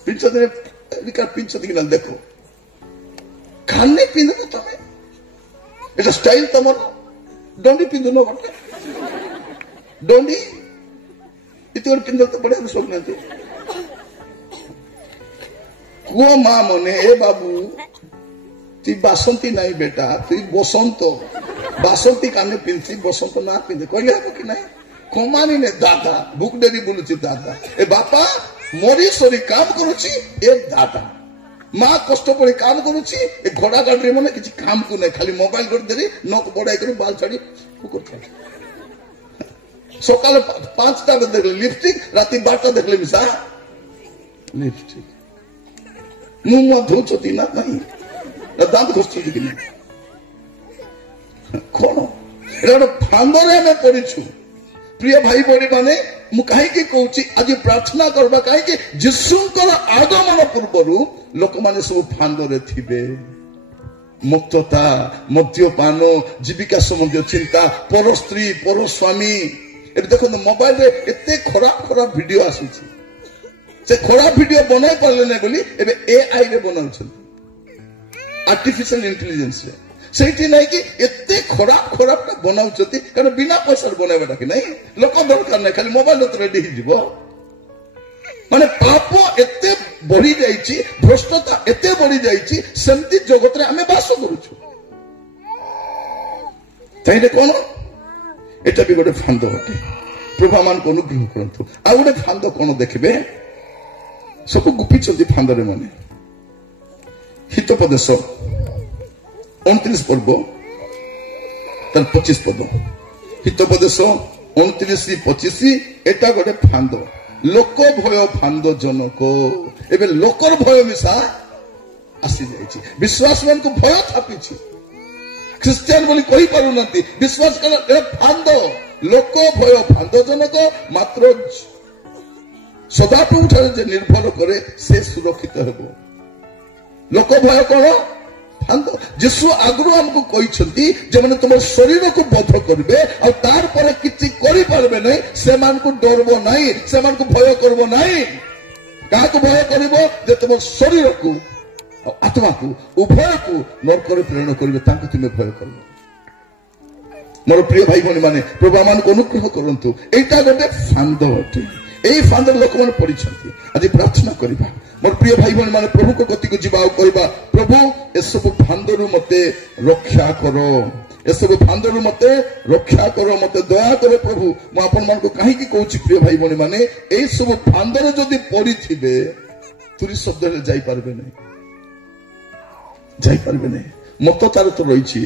पिंच दिन पिंच दिन देखो काने पिंदो तमे एटा स्टाइल तमर डंडी पिंधु न गोटे डंडी इतने पिंध तो बड़े सब नहीं कुओ माँ मने ए बाबू ती बासंती नहीं बेटा तु बसंत बासंती काने पिंधि बसंत ना पिंधे कहले हम कि नहीं कमानी ने दादा बुक डेरी बोलुची दादा ए बापा मरी सरी काम करुची ए दादा माँ कष्ट पड़ी काम करुची ए घोड़ा गाड़ी मन किसी काम को नहीं खाली मोबाइल कर देरी नक बड़ाई कर बाल छाड़ी कुकुर सकाल 5टा देखले लिपस्टिक राति 12टा देखले मिसा लिपस्टिक मुंह धोचती ना नहीं दांत घोषी कि कौन एटा फांदरे आम पड़ीछु प्रिय भाई बड़ी माने मु कहीं कहूँ आज प्रार्थना करबा कहीं जीशुंकर आगमन पूर्व लोक माने सब फांदरे थिबे मुक्तता मद्यपान जीविका संबंधी चिंता पर स्त्री पर स्वामी देखो मोबाइल रे एते खराब खराब वीडियो आसुची से खराब वीडियो बनाई पारले नै बोली एबे एआई रे बनाउछन आर्टिफिशियल इंटेलिजेंस रे सेठी नहीं कि एते खराब खराब का बनाउछती कारण बिना पैसा बनाइबाटा कि नहीं लोक दरकार नहीं खाली मोबाइल तो रेडी ही जीवो माने पाप एते बढ़ी जाईची भ्रष्टता एते बढ़ी जाईची सेमती जगत रे हमें वास करूछु ताइले कोन एटा भी गोटे फांद अटे प्रभु मान को अनुग्रह करंतु आ गोटे फांद कोन देखबे सब गुपिचंती फांदरे माने हितोपदेश 29 पर्व तर 25 पद हितोपदेश 29-25 एटा गोटे फांद लोक भय फांद जनक एबे लोकर भय मिसा आसी जाईची विश्वास मान को भय थापिची क्रिश्चियन बोली कही पारु नथि विश्वास कर एटा फांद लोक भय फांद जनक मात्र सदाप्रभु ठारे जे निर्भर करे से सुरक्षित हेबो लोक भय कोन फांद जीशु आगु हमको कहिसंती जे माने तुम शरीर को बध करबे और तार पर किछि करि पारबे नै से मान को डरबो नै से मान को भय करबो नै का को भय करबो जे तुम शरीर को और आत्मा को उभय को नरक रे प्रेरण करबे ताको तुमे भय करबो मोर प्रिय भाई भनी माने प्रभु मान को अनुग्रह करंतु एटा गोटे फांद अटे एई फांद लोक मन पड़िछंती आज प्रार्थना करिबा मोर प्रिय भाई भनी माने प्रभु को गति को जीवा कहबा प्रभु ए सब फांदरु मते रक्षा करो ए सब फांदरु मते रक्षा करो मते दया करो प्रभु म आपन मान को काहे की कहूची प्रिय भाई भनी माने एई सब फांदर जदी पड़ी थिबे तुरी शब्द रे जाई पारबे नै जाई पारबे नै मत्ततार तो रहिछि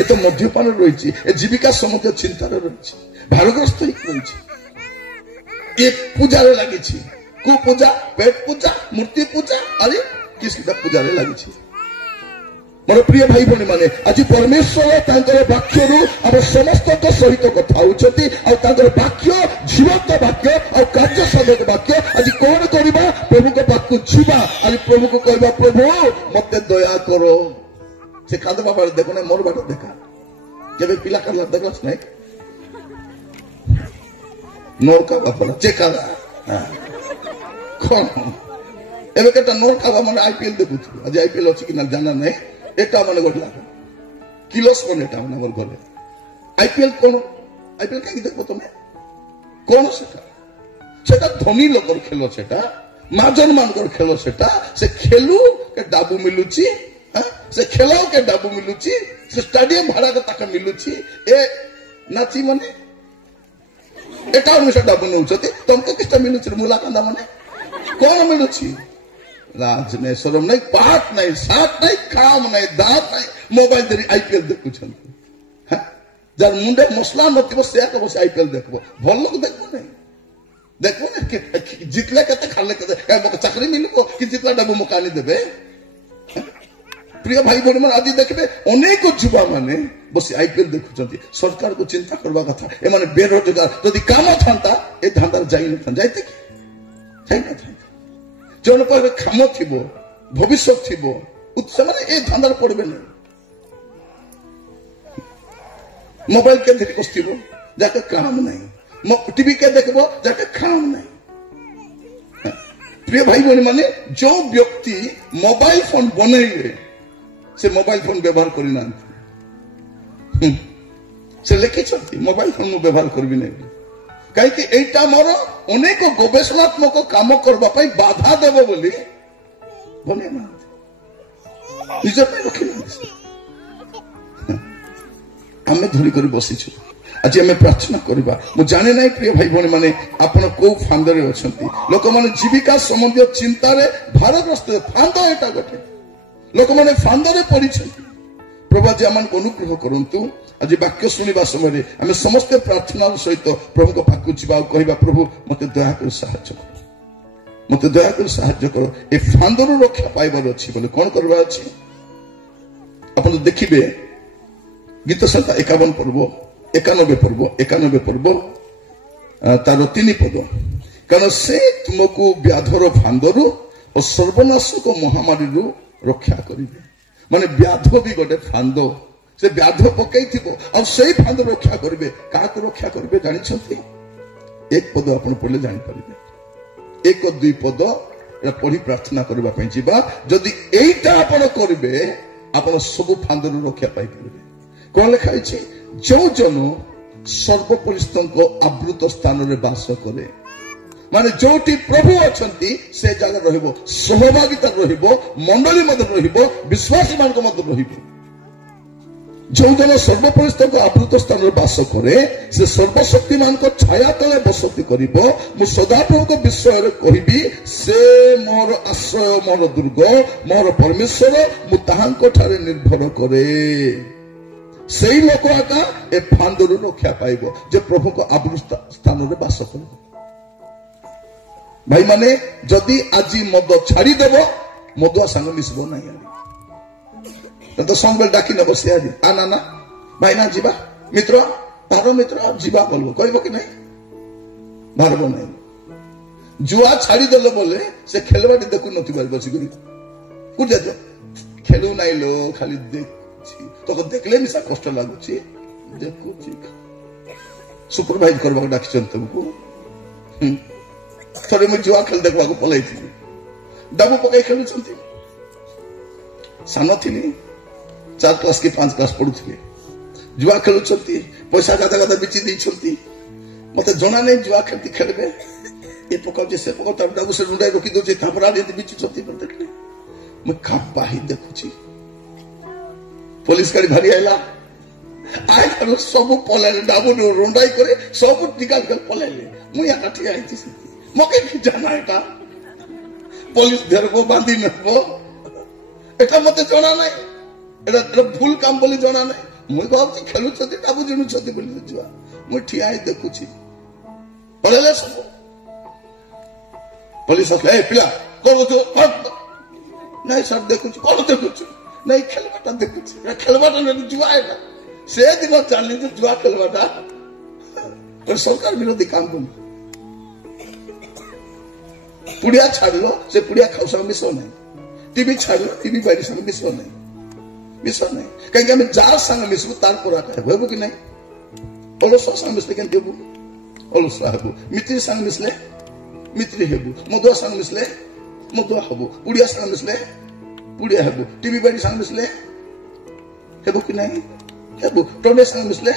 ए तो मद्यपान रहिछि ए जीविका संबंधी चिंता रे रहिछि भारग्रस्त ही रहिछि ए पूजा रे लागिछि को पूजा पेट पूजा मूर्ति पूजा अरे किसका पूजा रे लागिछि मोर प्रिय भाई भनी माने आज परमेश्वर तांकर वाक्य रु हम समस्त को सहित कथा होचती और तांकर वाक्य जीवंत वाक्य और कार्य साधक वाक्य आज कोन करबा प्रभु के पाक को जीवा आज प्रभु को कहबा प्रभु मते दया करो से कांद बाबा देखो ना मोर बाट देखा केबे पिला करला देखलस नै नोर का बापा चेकाला कोन एबे केटा नोर का माने आईपीएल देखुछु आज आईपीएल अछि कि ना जाना नै एटा माने गोटला किलोस कोन एटा माने मोर घरे आईपीएल कोन आईपीएल का देखबो तुमे कोन सेटा धनी लोकर खेलो सेटा माजन मानकर खेलो सेटा से खेलू के डाबू मिलुची से खेलाओ के डाबू मिलुची से स्टेडियम भाड़ा के ताका मिलुची ए नाची माने एटा उनसे डाबू नउचती तुमको किस्ता मिलुची मुला कांदा माने कोन मिलुची लाज नहीं शरम नहीं पाठ नहीं साथ नहीं काम नहीं दात नहीं मोबाइल देरी आईपीएल देखुछन जार मुंडे मसला नथिबो से आके बस आईपीएल देखबो भल लोग देखबो नहीं देखबो ना जितले कते खाले कते मको चाकरी मिलबो कि जितला डबो मकानी देबे प्रिय भाई बहन मान आदि देखबे अनेक युवा माने बस आईपीएल देखुछंती सरकार को चिंता करबा कथा ए माने बेरोजगार जदी काम थांता ए धांदार जाई न जाईते जाई न था जन पर काम थिबो भविष्य थिबो उत्साह माने ए धांदार पड़बे न मोबाइल के देख बसथिबो जाके काम नहीं टीवी के देखबो जाके काम नहीं प्रिय भाई बहन माने जो व्यक्ति मोबाइल फोन बनैले से मोबाइल फोन व्यवहार करिना से लिखिंट मोबाइल फोन मुझे व्यवहार करी ना कहीं एटा मोर अनेक गवेषणात्मक काम करने बाधा देव बोली बने ना निज रखी आम धूली कर बसीचु आज आम प्रार्थना करवा मु जाने ना प्रिय भाई भौणी मैंने आपण कौ फांदरे अच्छा लोक मैंने जीविका संबंधी चिंतार भारग्रस्त फांद एटा गोटे लोक मैंने फांदरे पड़ी प्रभु आज आम अनुग्रह करंतु आज वाक्य शुणा समय आम समस्ते प्रार्थना सहित प्रभु को पाक जा कहवा प्रभु मत दयाकर साहाय्य कर मत दयाकर साहाय्य कर ए फांदर रक्षा पाइबार अच्छी बोले कौन करवा अच्छी आप देखिए गीत संहिता 51 पर्व 91 पर्व तार 3 पद कारण से तुमको व्याधर फांदरू और सर्वनाशक महामारी रक्षा करेंगे माने व्याध भी गोटे फांद से व्याध पकई से फांद रक्षा करेंगे क्या रक्षा करेंगे जानी एक पद आप पढ़ले जापर 1-2 पद पढ़ी प्रार्थना करने जावा जदि यहीटा आप करेंगे आप सब फांदर रक्षा पाई कौन लिखाई जो जन सर्वपरिस्थ आवृत स्थान में बास करे माने जोटी प्रभु अच्छा से जगह रहिबो सहभागिता रहिबो मंडली मध्य रहिबो विश्वासी मान मध्य रहिबो जो जन सर्वपरिस्थ आवृत स्थान में बास करे से सर्वशक्तिमान को छाया तले बसती करिबो मु सदाप्रभु विषय कहबी से मोर आश्रय मोर दुर्ग मोर परमेश्वर मु ताहांको ठारे निर्भर करे से लोक आका ए फांदरू रक्षा पाइब जे प्रभु को आवृत स्थान में बास कर भाई माने जदि आज मद छाड़देव मदुआ सांग मिसब ना तो सब डाकी नब सी आज आना ना भाई ना जीवा मित्र तार मित्र जीवा बोलो कहब कि नहीं भारब नहीं जुआ छाड़देल बोले से खेलवाटी देखु नी बसिक खेलू ना लो खाली देख तो देखले मिसा कष्ट लगुच देखुची सुपरवाइज करवा डाक तुमको थे मुझे जुआ खेल देखा पलि डाबू पकई खेलुं सान थी 4 क्लास कि 5 क्लास पढ़ुली जुआ खेलुं पैसा गादा गादा बिची देती मत जना नहीं जुआ खेलती खेलबे ये पकाऊ से पकाऊ डाबू से रुंडाई रोकी दौर बिचुंट देखले मुझे देखुची पुलिस गाड़ी भारी आइला आए सब पलैले डाबू रुंडाई करे सब निकाल कर पलैले मुझे ठिया मके जाना एटा पुलिस धरबो बांधी नबो एटा मते जना नहीं एटा भूल काम बोली जना नहीं मुई भावती खेलु छथि डाबू जिनु छथि बोली जुआ मुई ठिया देखुची पलैले सब पुलिस असले ए पिला करो तो नहीं सर देखुची कौन देखुची नहीं खेलवाटा देखुची खेलवाटा नहीं जुआ है से दिन चलनी तो जुआ खेलवाटा और सरकार विरोधी काम करूँ पुड़िया छाड़ लो से पुड़िया खाऊ संग मिस नहीं टीवी छाड़ लो टीवी बाड़ी संग मिस नहीं कहीं आम जार संग मिसबू तार परा हेबू कि नहीं अलसुआ संग मिसले क्या हेबू अलसुआ हेबू मित्री संग मिसले मित्री हेबू मदुआ संग मिसले मदुआ हेबू पुड़िया संग मिसले पुड़िया हेबू टीवी बाड़ी संग मिसले हेबू कि नहीं हेबू टंडे संग मिसले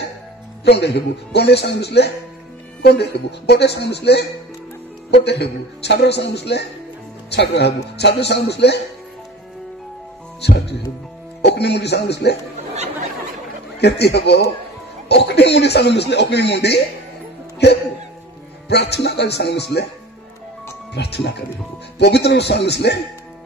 टंडे हेबू गणे संग मिसले गंडे हेबू बटे संग मिसले बटे हेबू छाड़ संग मिसले छाड़ हेबू छाड़ संग मिसले छाड़ हेबू ओकनी मुंडी संग मिसले केती हेबो ओकनी मुंडी संग मिसले ओकनी मुंडी हेबू प्रार्थना करी संग मिसले प्रार्थना करी हेबू पवित्र संग मिसले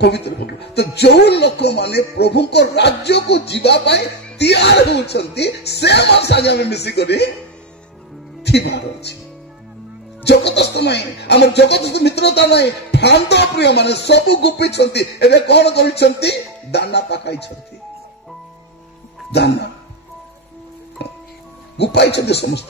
पवित्र हेबू तो जो लोक माने प्रभु को राज्य को जीवा पाई तैयार होचंती से मन साजा में मिसी करी थिबार अछि जगतस्थ नहीं आम जगतस्थ मित्रता नहीं फांद प्रिय माने सब गुपी छंती एबे कोन करी छंती दाना पकाई छंती दाना गुपाई छंती समस्त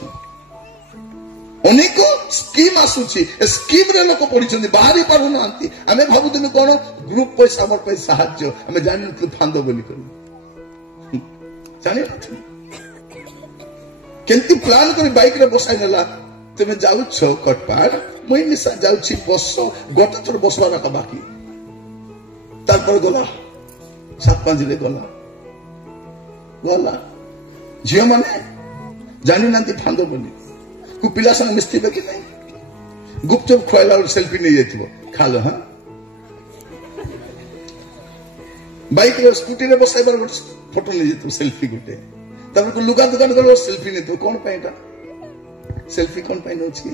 अनेक स्कीम आसुची ए स्कीम रे लोक पड़ी छंती बाहरी पारु नांती आमे भाबुतनु कोन ग्रुप पैसा हमर पे सहाय्य आमे जानि न फांद बोली करू जानि न केंती प्लान करी बाइक रे बसाई नेला तुम जाऊ कटपाड़ मुई मिसा जाऊँ बस गोटे थोड़ा बसवा रखा बाकी तार गला 7-5 गला गला झील माने जानी ना फांद बोली को पिला संग मिस्थिबे कि नहीं गुपचुप खुआला सेल्फी नहीं जाइथिबो खा लो। हाँ बाइक रे स्कूटी रे बसाइबार गोटे फोटो नहीं जाइथिबो सेल्फी गोटे तब को लुगा दुकान कर सेल्फी नहीं तो कौन पाइटा सेल्फी कौन पाइन अछि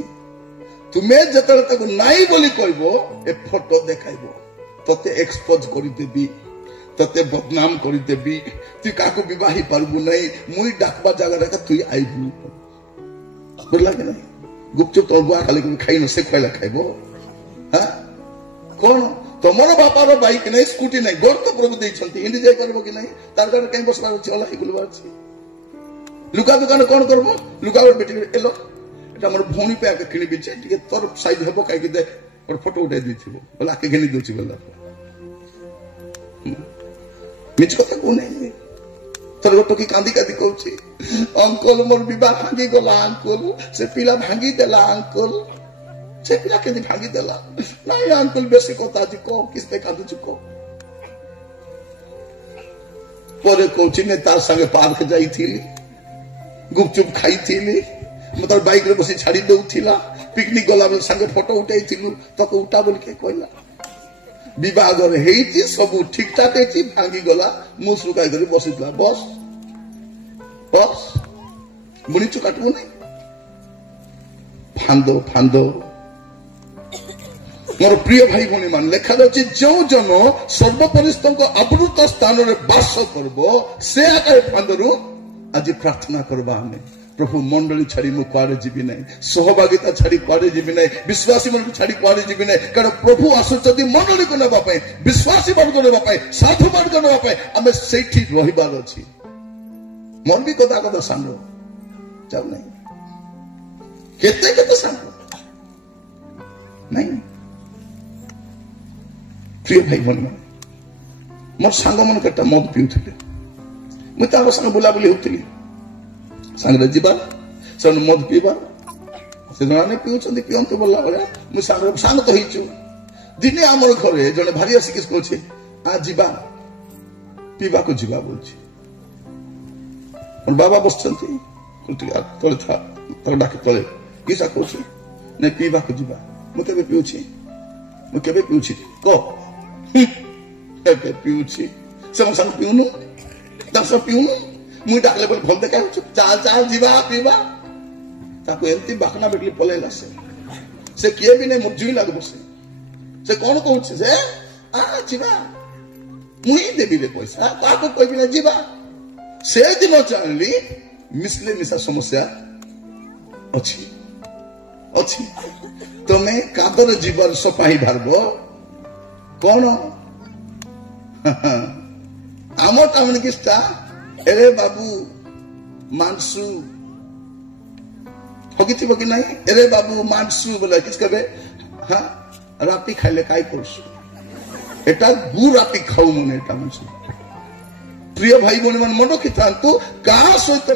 तुमे जतले तक नाई बोली कहबो ए फोटो देखाइबो तते एक्सपोज करि देबी तते बदनाम करि देबी तु काको विवाही पारबु नहीं मुई डाकबा जगह रे तु आइबु बोला कि नहीं गुपचुप तो बुआ खाली खाई न से खैला खाइबो। हां कोन तमरो बापा रो बाइक नहीं स्कूटी नहीं गोर तो प्रभु देई छंती इंडी जाय करबो कि नहीं तार घर कहीं बसबार अछि ओला हिगुलबार अछि लुका दुकान कोन करबो लुका बेटी एलो एटा हमर भौणी पे आके किनि बिचे टिके तोर साइज हेबो काई कि दे और फोटो उठाई दिथिबो बोला आके घेनी दोछि बोला मिछ कथा को नहीं तोर गोटो की कांदी कांदी कहउछि अंकल मोर विवाह भांगी गला अंकल से पिला भांगी देला अंकल से पिला के भांगी देला नहीं अंकल बेसी कथा जी को किसते कांदु चुको परे कहउछि ने तार संगे पार्क जाई थीली गुपचुप खाई थीली मतलब बाइक रे बसी छाड़ी दउथिला पिकनिक गला बेल संगे फोटो उठाई थिलु तो उठा बोल के कहला विवाह घर हेइछि सब ठीक ठाक हेछि भांगी गला मुस रुकाई करी बसितला बस बस मुनि चुकाटबो नहीं फांदो फांदो मोर प्रिय भाई भनी मान लेखा अछि जो जन सर्वपरिस्थ को आवृत स्थान रे वास करबो से आकार फांदरु आज प्रार्थना करबा हमें प्रभु मंडली छाड़ी मु कुआरे जीवी नहीं सहभागिता छाड़ी कुआरे जीवी नहीं विश्वासी मन को छाड़ी कुआरे जीवी नहीं कारण प्रभु आसुचती मंडली को नेबा पय विश्वासी मन को नेबा पय साधु मन को नेबा पय हमें सेठी रहिबार अछि मन भी कदा कदा सांडो जाव नहीं केते केते सांडो नहीं प्रिय भाई भनी मोर सांग मन कटा मद पिउथिले मु ता संग बुला बुली होतिली सांगरे जीवा सन मद पीवा से जने पिउछन पियंतु बोला बरे मु सांग तो हिचु दिने हमर घरे जने भारी आसी किस कहछे आ जीवा पीवा को जीवा बोलछी और बाबा बसचंती कुलती तळे था तर डाके तळे किसा कहछी ने पीवा को जीवा मु केबे पिउछी को केबे पिउछी संग संग पिउनु दस पिउनु मुई डाकले बोल भल देखा चाल चाल जीवा पीवा ताको एंती बाखना बेटली पलेला से किए भी नहीं मुजुई लाग बसे से कौन कहछ से आ जीवा मुई देबी रे पैसा ताको कहबी ना जीवा से दिन जानली मिसले मिसा समस्या अछि अछि तमे कादर जीवन सपाही भारबो कोन आमो टामन किस्ता एरे बाबू मानसू होगी कि नहीं एरे बाबू मानसू बोला किस कबे हाँ राती खाइले काई करसु एटा गु राती खाऊ मने एटा मानसू प्रिय भाई बोने मन मनो कि थांतु का सहित